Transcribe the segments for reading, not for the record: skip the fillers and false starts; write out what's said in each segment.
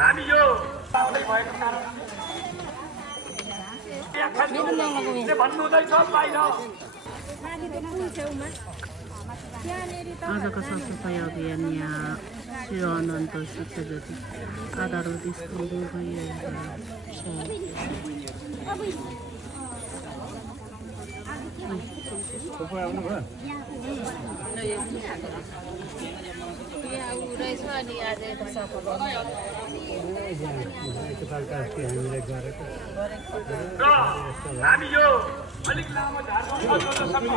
हामी यो पाउँदै भएको कारणले भन्नुहुँदैछ बाहिर आजको सरसफाइ अभियान यहाँ श्री अनन्त शिक्षाज्योति आधारभूत स्कुलको गइरहेको छ। हामी यो अलिक लामो झारसम्म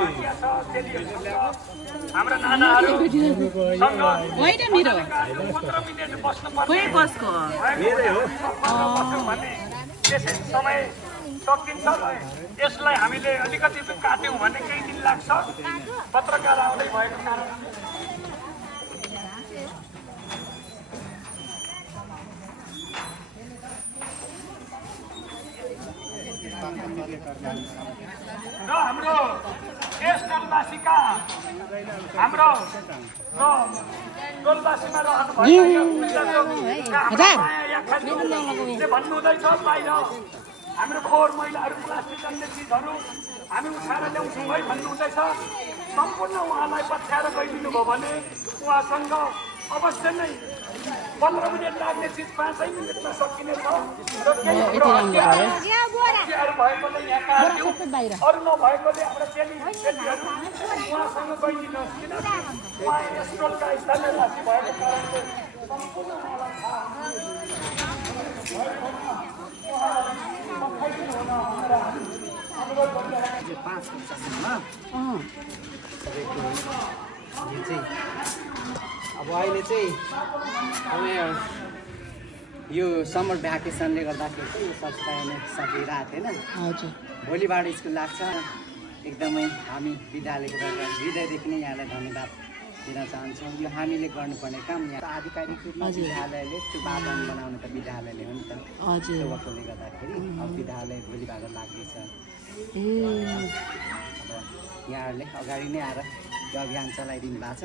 हाम्रा नानाहरूसँग होइन मेरो 15 मिनेट बस्नुपर्छ खोइ कसको भने त्यसै समय सकिन्छ र यसलाई हामीले अलिकति काट्यौँ भने केही दिन लाग्छ पत्रकार आउँदै भएको कारण र हाम्रो देश टोलवासीका हाम्रो टोलवासीमा रहनुभएकोले भन्नुहुँदैछ बाहिर हाम्रो फोहोर मैलाहरू प्लास्टिक अन्य चिजहरू हामी उठाएर ल्याउँछौँ है भन्नुहुँदैछ। सम्पूर्ण उहाँलाई पछ्याएर गइदिनु भयो भने उहाँसँग अवश्य नै 15 मिनट लाग्ने चिज 5 मिनटमा सकिनेछ र केही भएकोले यहाँ अरू नभएकोले हाम्रो चेलीबेटीहरू उहाँसँग गइदिनुहोस् किनकि उहाँ यस टोलका स्थानीयवासी भएको कारणले सम्पूर्ण उहाँलाई थाहा अब अहिले चाहिँ यो समर भ्याकेसनले गर्दाखेरि चाहिँ सरसफाइ नै सकिरहेको थिएन। हजुर भोलिबाट स्कुल लाग्छ। एकदमै हामी विद्यालयको तर्फबाट हृदयदेखि नै यहाँलाई धन्यवाद दिन चाहन्छौँ। यो हामीले गर्नुपर्ने काम यहाँ आधिकारिक रूपमा विद्यालयले त्यो वातावरण बनाउनु त विद्यालयले हो नि त। हजुर त्यसले गर्दाखेरि अब विद्यालय भोलिबाट लाग्दैछ। अब यहाँहरूले अगाडि नै आएर यो अभियान चलाइदिनु भएको छ।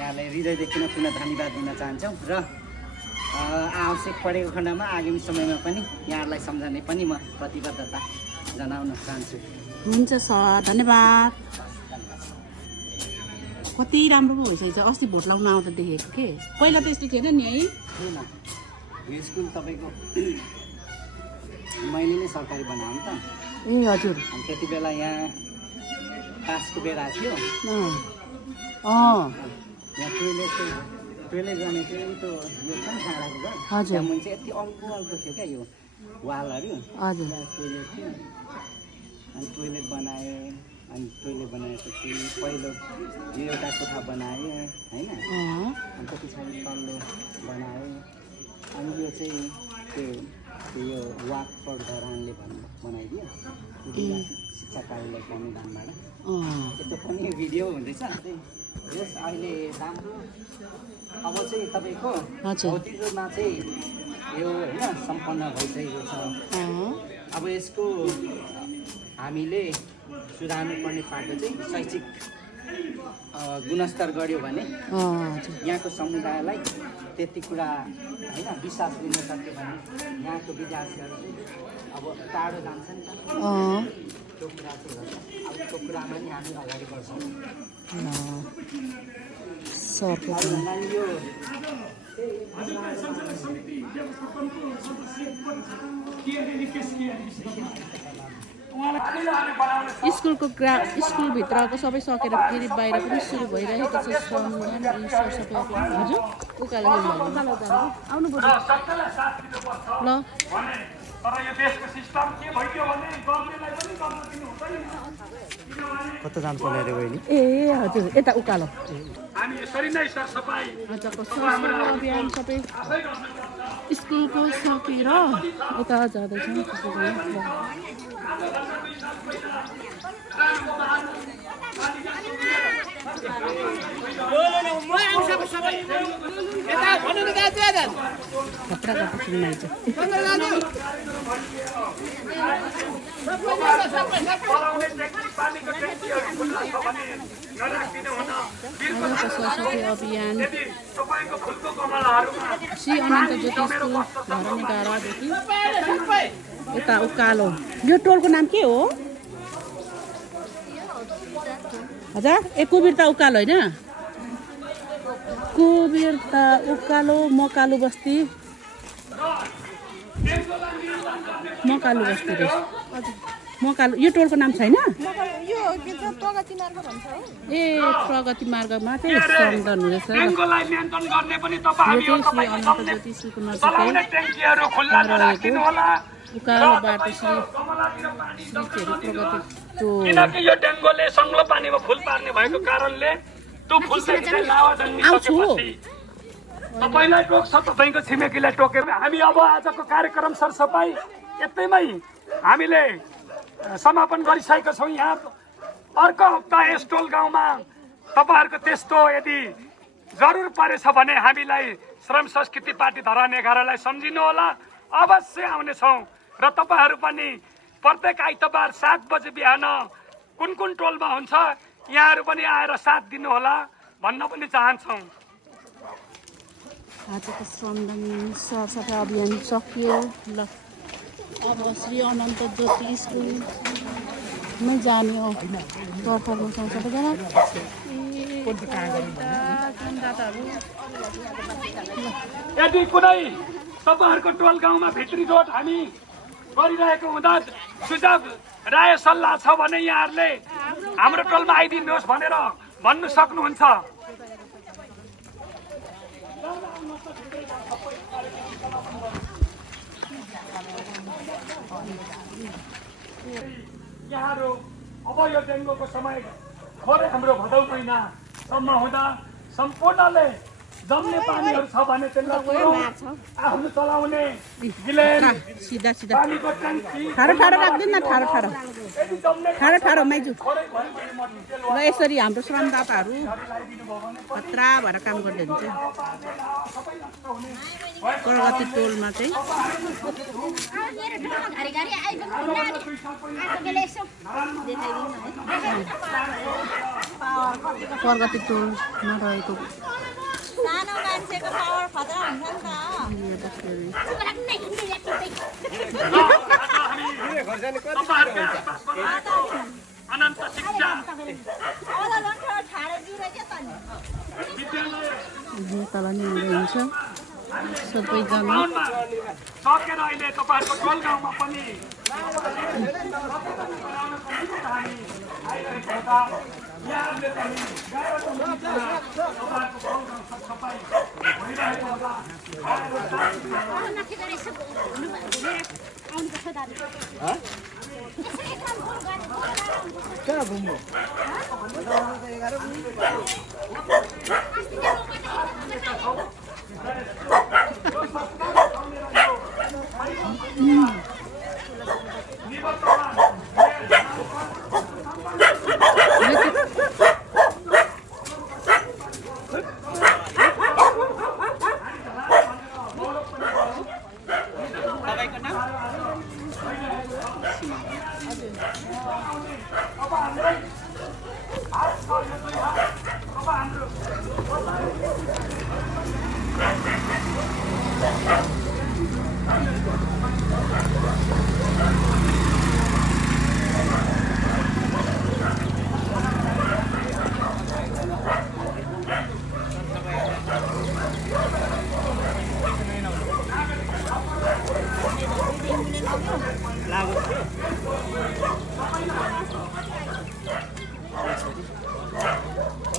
यहाँलाई हृदयदेखि नै पुनः धन्यवाद दिन चाहन्छौँ र आवश्यक परेको खण्डमा आगामी समयमा पनि यहाँहरूलाई सम्झाउने पनि म प्रतिबद्धता जनाउन चाहन्छु। हुन्छ सर धन्यवाद। कति राम्रो पो भइसकेको छ। अस्ति भोट लाउन आउँदा देखेको के पहिला त यस्तो थिएन नि है। थिएन यो स्कुल तपाईँको मैले नै सरकारी बनाएँ त। ए हजुर अनि त्यति बेला यहाँ पासको बेला थियो। यहाँ टोइलेट गर्ने चाहिँ त्यो यो छ नि छाँडाको घर त्यहाँ मुनि चाहिँ यति अल्को अल्को थियो क्या यो वालहरू। हजुर टोइलेट थियो अनि टोइलेट बनाएँ। अनि टोइलेट बनाएपछि पहिलो यो एउटा कोठा बनाएँ होइन। अनि त्यो पछाडि तल्लो बनाएँ। अनि यो चाहिँ यो वाक प्रधानले बनाइदियो शिक्षा कार्यालयको अनुदानबाट। यस्तो पनि भिडियो हुँदैछ। यस अहिले राम्रो अब चाहिँ तपाईँको भौतिक रूपमा चाहिँ यो होइन सम्पन्न भइसकेको छ। अब यसको हामीले सुधार्नुपर्ने पाटो चाहिँ शैक्षिक गुणस्तर गऱ्यो भने यहाँको समुदायलाई त्यति कुरा होइन विश्वास दिन सक्यो भने यहाँको विद्यार्थीहरू चाहिँ अब टाढो जान्छ नि त। त्यो कुरा चाहिँ गर्छ। अब त्यो कुरामा नि हामी अगाडि बढ्छौँ। यो स्कुलको स्कुलभित्रको सबै सकेर फेरि बाहिर पनि सुरु भइरहेको छ श्रमदान सरसफाइ अभियान। हजुर उकालो आउनुपर्छ ल। तर यो देशको सिस्टम के भइदियो भने गर्नेलाई पनि गर्न दिनु हुँदैन। कता जानुपर्ने अरे बहिनी? ए हजुर यता उकालो हामी यसरी नै सरसफाइ आजको सरसफाइ अभियान सबै स्कुलको सकेर यता जाँदैछौँ। खतरा खतरा सुनाइन्छ अभियान श्री अनन्त ज्योति स्कुल धरनी डाँडादेखि यता उकालो यो टोलको नाम के हो हजुर ए कुबिरता उकालो होइन कुबिरता उकालो मकालु बस्ती मकालु बस्ती रे मकालु यो टोलको नाम छैन ए प्रगति मार्गमा चाहिँ सम्दन हुँदैछ यो चाहिँ श्री अनन्त ज्योति स्कुलको नजिकै उकालो बाटो श्री प्रगति किनकि यो डेङ्गुले सङ्लो पानीमा फुल पार्ने भएको कारणले त्यो फुल लावादङ्गी तपाईँलाई टोक्छ तपाईँको छिमेकीलाई टोकेर हामी अब आजको कार्यक्रम सरसफाइ यतैमै हामीले समापन गरिसकेका छौँ। यहाँ अर्को हप्ता यस टोल गाउँमा तपाईँहरूको त्यस्तो यदि जरुर परेछ भने हामीलाई श्रम संस्कृति पार्टी धरान 11लाई सम्झिनु होला। अवश्य आउनेछौँ र तपाईँहरू पनि प्रत्येक आइतबार 7 बजे बिहान कुन कुन टोलमा हुन्छ यहाँहरू पनि आएर साथ दिनुहोला भन्न पनि चाहन्छौँ। आजको श्रमदान सरसफाइ अभियान सकियो ल अब श्री अनन्त ज्योति स्कुलमै जाने हो पर्फर्मेन्स सबैजना यदि कुनै तपाईँहरूको टोल गाउँमा भित्री रोड हामी गरिरहेको हुँदा सुझाव राय सल्लाह छ भने यहाँहरूले हाम्रो टोलमा आइदिनुहोस् भनेर भन्नु सक्नुहुन्छ। यहाँहरू अब यो डेङ्गुको समय थोरै हाम्रो भदौ महिनासम्म हुँदा सम्पूर्णले जम्ने पानीहरू छ भने त्यसलाई आफ्नो चलाउने गिलेन सिधा सिधा पानीको ट्याङ्की ठाडो ठाडो राख्दैन न ठाडो ठाडो ठाडो ठाडो माइजू ल यसरी हाम्रो श्रमदाताहरू खतरा भएर काम गर्दै हुन्छ प्रगति टोलमा चाहिँ प्रगति टोलमा रहेको सानो मान्छेको पावर खतरा हुन्छ नि त अनन्त शिक्षा तल नै हुन्छ सबैजना सकेर अहिले तपाईँहरूको टोल गाउँमा पनि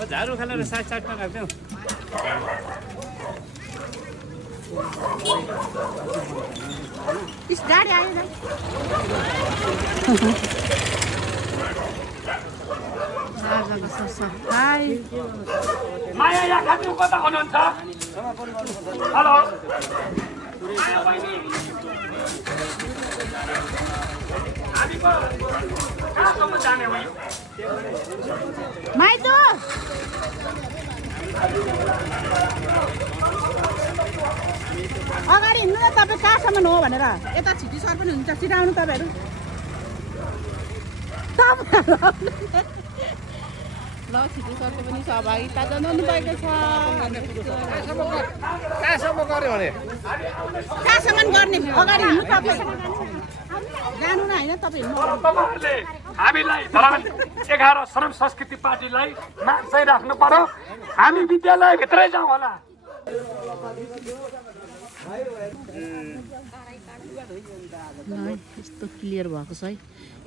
झाडु खालेर साइड साइडमा राख्देऊ इस गाडी आयो न आजको सरसफाइ माया यहाँ खानु कता हुनुहुन्छ? हेलो माया बहिनी हामी कहाँसम्म जाने हो यो? माइतो अगाडि हिँड्नु न तपाईँ कहाँसम्म हो भनेर यता छिटी सर पनि हुन्छ छिटो आउनु तपाईँहरू ल छिटो सरको पनि सहभागिता जनाउनु भएको छ कहाँसम्म गऱ्यो भने कहाँसम्म गर्ने अगाडि हिँड्नु तपाईँ जानु न होइन तपाईँ हिँड्नु तपाईँहरूले हामीलाई धरान 11 श्रम संस्कृति पार्टीलाई माग चाहिँ राख्नु पर्यो हामी विद्यालयभित्रै जाउँ होला यस्तो क्लियर भएको छ है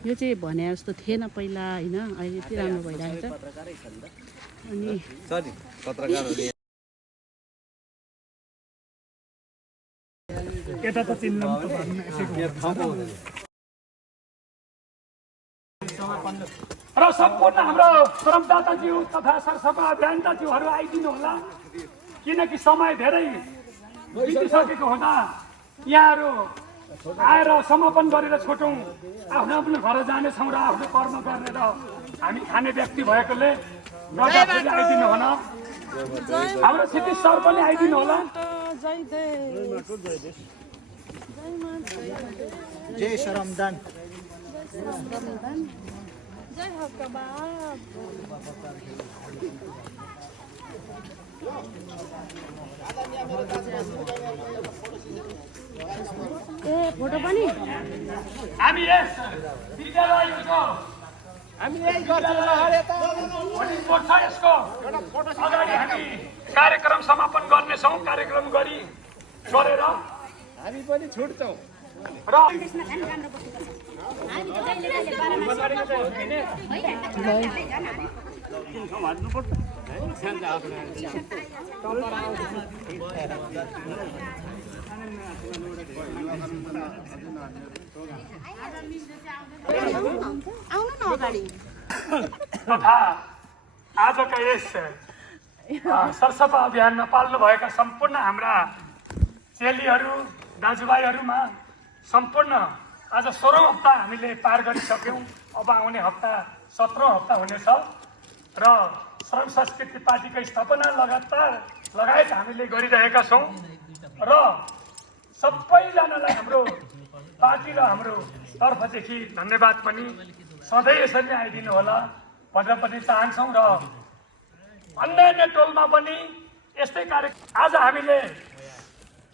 यो चाहिँ भने जस्तो थिएन पहिला होइन अहिले यति राम्रो भइरहेको छ अनि यता त चिन्नु र सम्पूर्ण हाम्रो श्रमदाताज्यू तथा सरसफा अभियन्ताज्यूहरू आइदिनु होला किनकि समय धेरै बितिसकेको हुँदा यहाँहरू आएर समापन गरेर छुटौँ आफ्नो आफ्नो घर जानेछौँ र आफ्नो कर्म गर्ने र हामी खाने व्यक्ति भएकोले गर्दाखेरि आइदिनु होला हाम्रो क्षितिज सर पनि आइदिनु होला जय श्रमदान जय हो कबाब ए फोटो पनि हामी यस विद्यालयको यसको अगाडि हामी कार्यक्रम समापन गर्नेछौँ कार्यक्रम गरेर हामी पनि छुट्छौँ र आउनु न अगाडि तथा आजका यस सरसफा अभियानमा पाल्नुभएका सम्पूर्ण हाम्रा चेलीहरू दाजुभाइहरूमा सम्पूर्ण आज 16औं हप्ता हामीले पार गरिसक्यौँ अब आउने हप्ता 17औं हप्ता हुनेछ र श्रम संस्कृति पार्टीको स्थापना लगायत हामीले गरिरहेका छौँ र सबैजनालाई हाम्रो पार्टी र हाम्रो तर्फदेखि धन्यवाद पनि सधैँ यसरी आइदिनु होला भनेर पनि चाहन्छौँ र अन्य टोलमा पनि यस्तै कार्यक्रम आज हामीले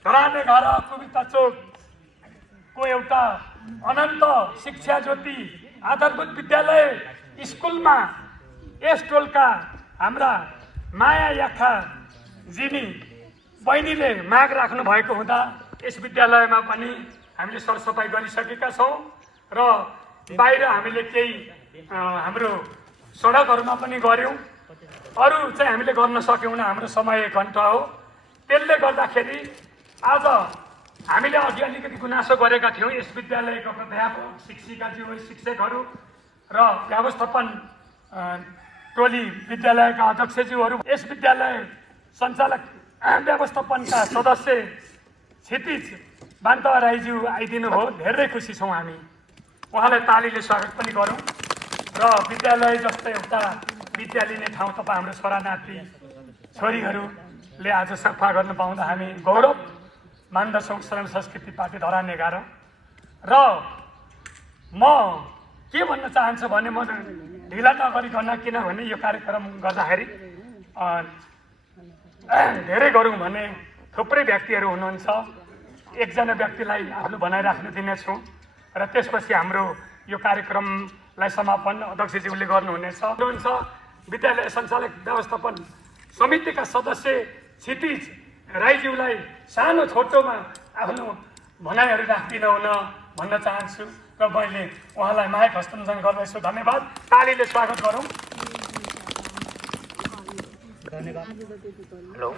धराने घर कविता चोकको एउटा अनन्त शिक्षा ज्योति आधारभूत विद्यालय स्कुलमा यस टोलका हाम्रा माया याखा जिनी बहिनीले माग राख्नु भएको हुँदा यस विद्यालयमा पनि हामीले सरसफाइ गरिसकेका छौँ र बाहिर हामीले केही हाम्रो सडकहरूमा पनि गऱ्यौँ अरू चाहिँ हामीले गर्न सक्यौँ हाम्रो समय 1 घन्टा हो त्यसले गर्दाखेरि आज हामीले अघि अलिकति गुनासो गरेका थियौँ यस विद्यालयको प्राध्यापक शिक्षिकाज्यू शिक्षकहरू र व्यवस्थापन टोली विद्यालयका अध्यक्षज्यूहरू यस विद्यालय सञ्चालक व्यवस्थापनका सदस्य क्षितिज बान्तवा राईज्यू आइदिनु भयो धेरै खुसी छौँ हामी उहाँलाई तालीले स्वागत पनि गरौँ र विद्यालय जस्तै एउटा विद्यालय ठाउँ तपाईँ हाम्रो छोरा नाति छोरीहरूले आज सफा गर्न पाउँदा हामी गौरव मान्दछौँ श्रम संस्कृति पार्टी धरान 11 र म के भन्न चाहन्छु भने म ढिला नगरिकन किनभने यो कार्यक्रम गर्दाखेरि धेरै गरौँ भने थुप्रै व्यक्तिहरू हुनुहुन्छ एकजना व्यक्तिलाई आफ्नो बनाइराख्न दिनेछौँ र त्यसपछि हाम्रो यो कार्यक्रमलाई समापन अध्यक्षज्यूले गर्नुहुनेछ विद्यालय सञ्चालक व्यवस्थापन समितिका सदस्य क्षितिज राईज्यूलाई सानो छोटोमा आफ्नो भनाइहरू राखिदिन हुन भन्न चाहन्छु र मैले उहाँलाई माइक हस्तान्तरण गर्दैछु धन्यवाद तालीले स्वागत गरौँ हेलो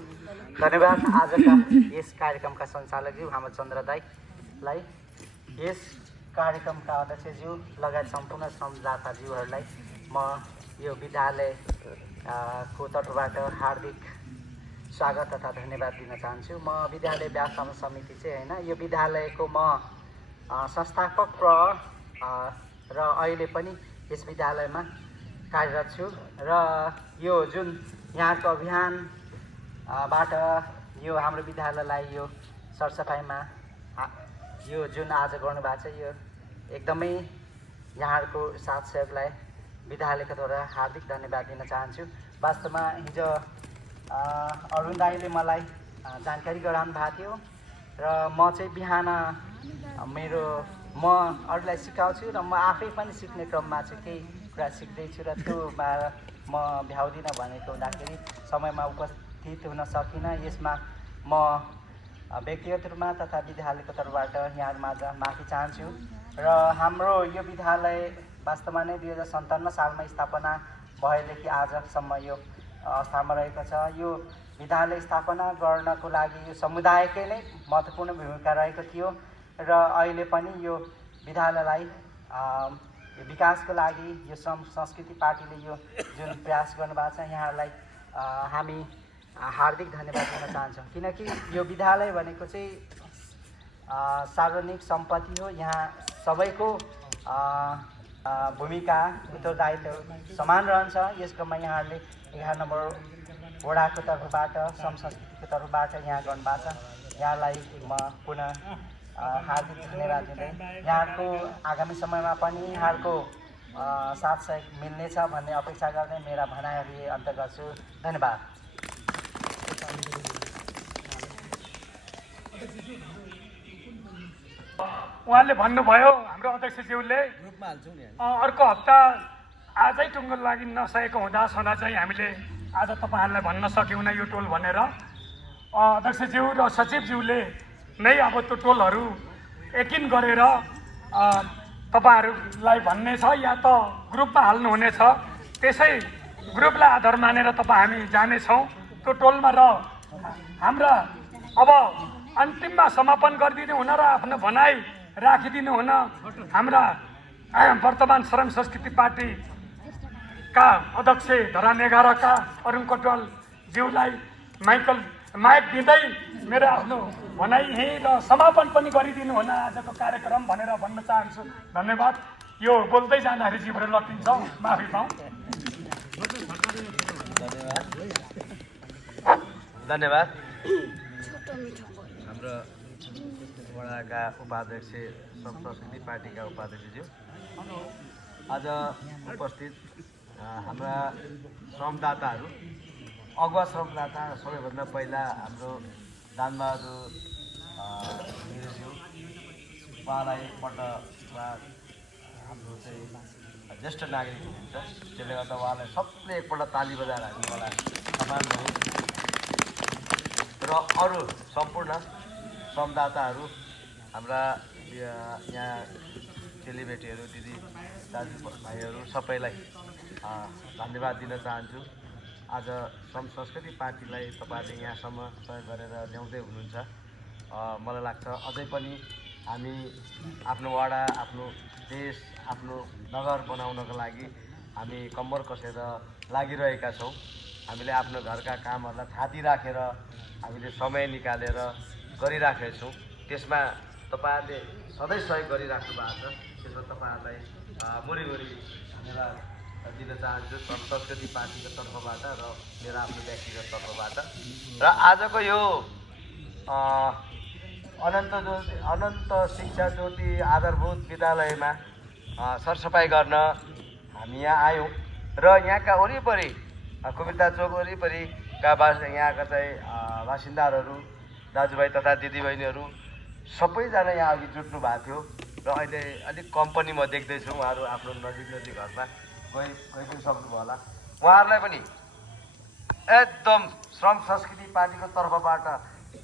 धन्यवाद आजका यस कार्यक्रमका सञ्चालकज्यू हेमचन्द्र दाईलाई यस कार्यक्रमका अध्यक्षज्यू लगायत सम्पूर्ण श्रमदाताज्यूहरूलाई म यो विद्यालयको तर्फबाट हार्दिक स्वागत तथा धन्यवाद दिन चाहन्छु म विद्यालय व्यवस्थापन समिति चाहिँ होइन यो विद्यालयको म संस्थापक र अहिले पनि यस विद्यालयमा कार्यरत छु र यो जुन यहाँको अभियान बाट यो हाम्रो विद्यालयलाई यो सरसफाइमा यो जुन आज गर्नुभएको छ यो एकदमै यहाँहरूको साथ सहयोगलाई विद्यालयका द्वारा हार्दिक धन्यवाद दिन चाहन्छु। वास्तवमा हिजो अरुण दाईले मलाई जानकारी गराउनु भएको थियो र म चाहिँ बिहान म अरूलाई सिकाउँछु र म आफै पनि सिक्ने क्रममा चाहिँ केही कुरा सिक्दैछु र त्योमा म भ्याउँदिनँ भनेको हुँदाखेरि समयमा उपस्थित हुन सकिनँ। यसमा म व्यक्तिगत रूपमा तथा विद्यालयको तर्फबाट यहाँहरूमाझ माफी चाहन्छु र हाम्रो यो विद्यालय वास्तवमा नै 2057 सालमा स्थापना भएदेखि आजसम्म यो अवस्थामा रहेको छ। यो विद्यालय स्थापना गर्नको लागि यो समुदायकै नै महत्त्वपूर्ण भूमिका रहेको थियो र अहिले पनि यो विद्यालयलाई विकासको लागि यो संस्कृति पार्टीले यो जुन प्रयास गर्नुभएको छ यहाँहरूलाई हामी हार्दिक धन्यवाद दिन चाहन्छौँ। किनकि यो विद्यालय भनेको चाहिँ सार्वजनिक सम्पत्ति हो। यहाँ सबैको भूमिका उत्तरदायित्व समान रहन्छ। यस क्रममा यहाँहरूले 11 नम्बर वडाको तर्फबाट संस्कृतिको तर्फबाट यहाँ गर्नुभएको छ। यहाँलाई म पुनः हार्दिक धन्यवाद दिँदै यहाँको आगामी समयमा पनि यहाँहरूको साथ सहयोग मिल्नेछ भन्ने अपेक्षा गर्दै मेरा भनाइहरू अन्त गर्छु। धन्यवाद। उहाँले भन्नुभयो हाम्रो अध्यक्षज्यूले अर्को हप्ता आजै टुङ्गो लागि नसकेको हुँदा चाहिँ हामीले आज तपाईँहरूलाई भन्न सकेनौँ यो टोल भनेर। अध्यक्षज्यू र सचिवज्यूले नै अब त्यो टोलहरू यकिन गरेर तपाईँहरूलाई भन्ने छ या त ग्रुपमा हाल्नुहुनेछ। त्यसै ग्रुपलाई आधार मानेर हामी जानेछौँ त्यो टोलमा र हाम्रा अब अन्तिममा समापन गरिदिनु हुन र आफ्नो भनाइ राखिदिनु हुन हाम्रा वर्तमान श्रम संस्कृति पार्टीका अध्यक्ष धरान 11 अरुण कटुवाल ज्यूलाई माइक दिँदै मेरो आफ्नो भनाइ यही र समापन पनि गरिदिनु हुन आजको कार्यक्रम भनेर भन्न चाहन्छु। धन्यवाद। यो बोल्दै जाँदाखेरि जिब्रो लट्टिन्छ, माफी पाऊँ। धन्यवाद। हाम्रो वडाका उपाध्यक्ष संस्कृति पार्टीका उपाध्यक्षज्यू, आज उपस्थित हाम्रा श्रमदाताहरू, अगुवा श्रमदाता, सबैभन्दा पहिला हाम्रो दानबहादुर ज्यू, उहाँलाई एकपल्ट हाम्रो चाहिँ ज्येष्ठ नागरिक हुनुहुन्छ, त्यसले गर्दा उहाँलाई सबले एकपल्ट ताली बजाएर हामी उहाँलाई सम्मान गरौँ। र अरू सम्पूर्ण श्रमदाताहरू, हाम्रा यहाँ चेलीबेटीहरू, दिदी दाजुभाइहरू सबैलाई धन्यवाद दिन चाहन्छु। आज श्रम संस्कृति पार्टीलाई तपाईँहरूले यहाँसम्म सहयोग गरेर ल्याउँदै हुनुहुन्छ। मलाई लाग्छ अझै पनि हामी आफ्नो वडा, आफ्नो देश, आफ्नो नगर बनाउनको लागि हामी कम्मर कसेर लागिरहेका छौँ। हामीले आफ्नो घरका कामहरूलाई थाती राखेर हामीले समय निकालेर गरिराखेका छौँ। त्यसमा तपाईँहरूले सधैँ सहयोग गरिराख्नु भएको छ। त्यसमा तपाईँहरूलाई मुरी धन्यवाद दिन चाहन्छु श्रम संस्कृति पार्टीको तर्फबाट र मेरो आफ्नो व्यक्तिगत तर्फबाट। र आजको यो अनन्त शिक्षा ज्योति आधारभूत विद्यालयमा सरसफाइ गर्न हामी यहाँ आयौँ र यहाँका वरिपरि कुमिरता चोक वरिपरिका यहाँका चाहिँ बासिन्दाहरू, दाजुभाइ तथा दिदीबहिनीहरू सबैजना यहाँ अघि जुट्नु भएको थियो र अहिले अलिक कम पनि म देख्दैछु। उहाँहरू आफ्नो नजिक घरमा गइ पनि सक्नुभयो होला। उहाँहरूलाई पनि एकदम श्रम संस्कृति पार्टीको तर्फबाट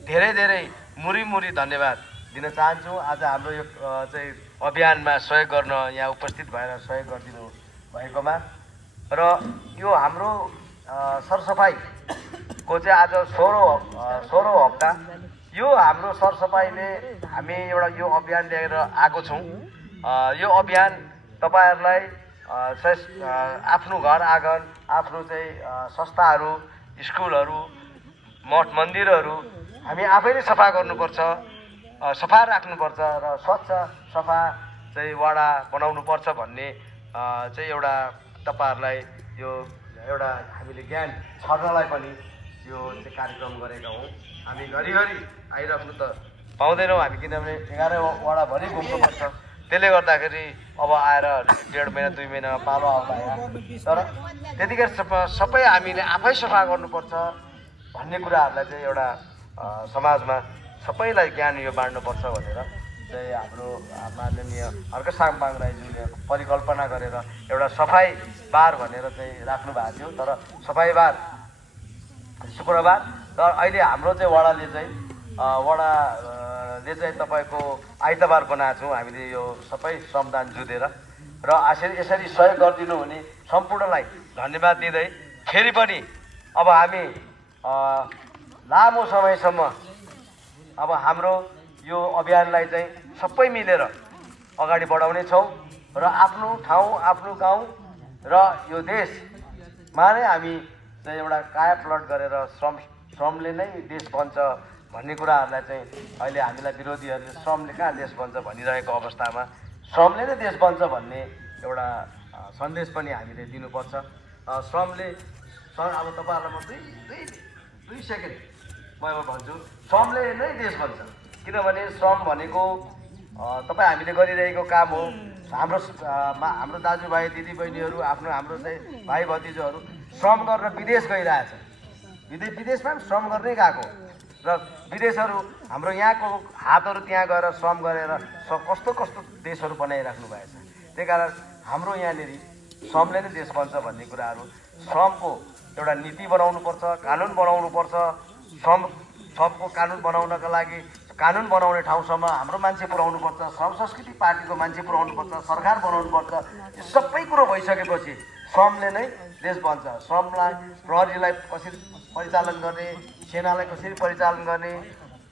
धेरै मुरी धन्यवाद दिन चाहन्छु। आज हाम्रो यो चाहिँ अभियानमा सहयोग गर्न यहाँ उपस्थित भएर सहयोग गरिदिनु भएकोमा। र यो हाम्रो सरसफाइको चाहिँ आज 16औँ हप्ता यो हाम्रो सरसफाइले हामी एउटा यो अभियान लिएर आएको छौँ। यो अभियान तपाईँहरूलाई आफ्नो घर आँगन, आफ्नो चाहिँ संस्थाहरू, स्कुलहरू, मठ मन्दिरहरू हामी आफैले सफा गर्नुपर्छ, सफा राख्नुपर्छ र स्वच्छ सफा चाहिँ वडा बनाउनुपर्छ भन्ने चाहिँ एउटा तपाईँहरूलाई यो एउटा हामीले ज्ञान छर्नलाई पनि यो चाहिँ कार्यक्रम गरेका हौँ। हामी घरिघरि आइराख्नु त पाउँदैनौँ हामी, किनभने 11 वडाभरि घुम्नुपर्छ। त्यसले गर्दाखेरि अब आएर 1.5 महिना 2 महिनामा पालो आउँदा तर त्यतिखेर सबै हामीले आफै सफा गर्नुपर्छ भन्ने कुराहरूलाई चाहिँ एउटा समाजमा सबैलाई ज्ञान यो बाँड्नुपर्छ भनेर चाहिँ हाम्रो माननीय हर्क साङपाङ राईज्यूले परिकल्पना गरेर एउटा सफाई बार भनेर चाहिँ राख्नु भएको थियो। तर सफाई बार शुक्रबार, तर अहिले हाम्रो चाहिँ वडाले चाहिँ तपाईँको आइतबार बनाएको छौँ हामीले यो सबै श्रमदान जुटेर। र यसरी सहयोग गरिदिनु हुने सम्पूर्णलाई धन्यवाद दिँदै फेरि पनि अब हामी लामो समयसम्म अब हाम्रो यो अभियानलाई चाहिँ सबै मिलेर अगाडि बढाउने छौँ र आफ्नो ठाउँ आफ्नो गाउँ र यो देशमा नै हामी चाहिँ एउटा कायापलट गरेर श्रमले नै देश बन्छ भन्ने कुराहरूलाई चाहिँ अहिले हामीलाई विरोधीहरूले श्रमले कहाँ देश बन्छ भनिरहेको अवस्थामा श्रमले नै देश बन्छ भन्ने एउटा सन्देश पनि हामीले दिनुपर्छ। श्रमले अब तपाईँहरूलाई म दुई सेकेन्ड म भन्छु, श्रमले नै देश बन्छ। किनभने श्रम भनेको तपाईँ हामीले गरिरहेको काम हो। हाम्रो दाजुभाइ दिदीबहिनीहरू हाम्रो चाहिँ भाइ भतिजोहरू श्रम गरेर विदेश गइरहेछ। विदेशमा पनि श्रम गर्नै गएको र विदेशहरू हाम्रो यहाँको हातहरू त्यहाँ गएर श्रम गरेर कस्तो कस्तो देशहरू बनाइराख्नु भएछ। त्यही कारण हाम्रो यहाँनिर श्रमले नै देश बन्छ भन्ने कुराहरू, श्रमको एउटा नीति बनाउनुपर्छ, कानुन बनाउनुपर्छ। श्रमको कानुन बनाउनका लागि कानुन बनाउने ठाउँसम्म हाम्रो मान्छे पुर्याउनुपर्छ, श्रम संस्कृति पार्टीको मान्छे पुर्याउनुपर्छ, सरकार बनाउनुपर्छ। यो सबै कुरो भइसकेपछि श्रमले नै देश बन्छ। श्रमलाई प्रहरीलाई कसरी परिचालन गर्ने, सेनालाई कसरी परिचालन गर्ने,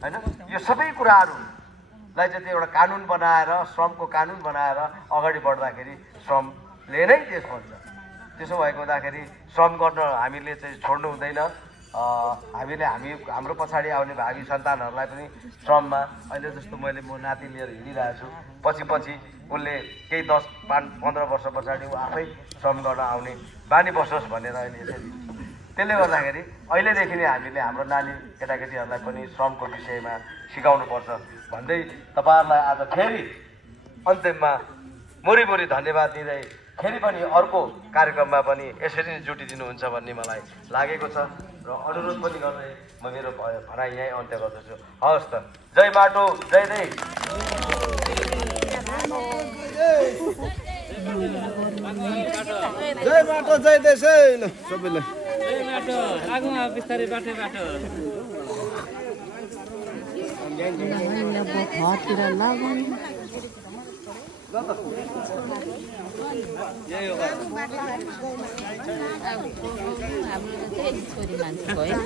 होइन, यो सबै कुराहरूलाई चाहिँ एउटा कानुन बनाएर श्रमको कानुन बनाएर अगाडि बढ्दाखेरि श्रमले नै देश बन्छ। त्यसो भएको हुँदाखेरि श्रम गर्न हामीले चाहिँ छोड्नु हुँदैन। हाम्रो पछाडि आउने भावी सन्तानहरूलाई पनि श्रममा अहिले जस्तो म नाति लिएर हिँडिरहेको छु, पछि उसले केही 10-15 वर्ष पछाडि ऊ आफै श्रम गर्न आउने बानी बसोस् भनेर अहिले यसरी। त्यसले गर्दाखेरि अहिलेदेखि नै हामीले हाम्रो नानी केटाकेटीहरूलाई पनि श्रमको विषयमा सिकाउनुपर्छ भन्दै तपाईँहरूलाई आज फेरि अन्तिममा मुरी धन्यवाद दिँदै फेरि पनि अर्को कार्यक्रममा पनि यसरी नै जुटिदिनुहुन्छ भन्ने मलाई लागेको छ र अनुरोध पनि गर्दै म मेरो भनाइ यहीँ अन्त्य गर्दछु। हवस् त, जय माटो जय देश। जय माटो जय देश ल सबैलाई। घरतिर लागौँ छोरी मान्छे भयो।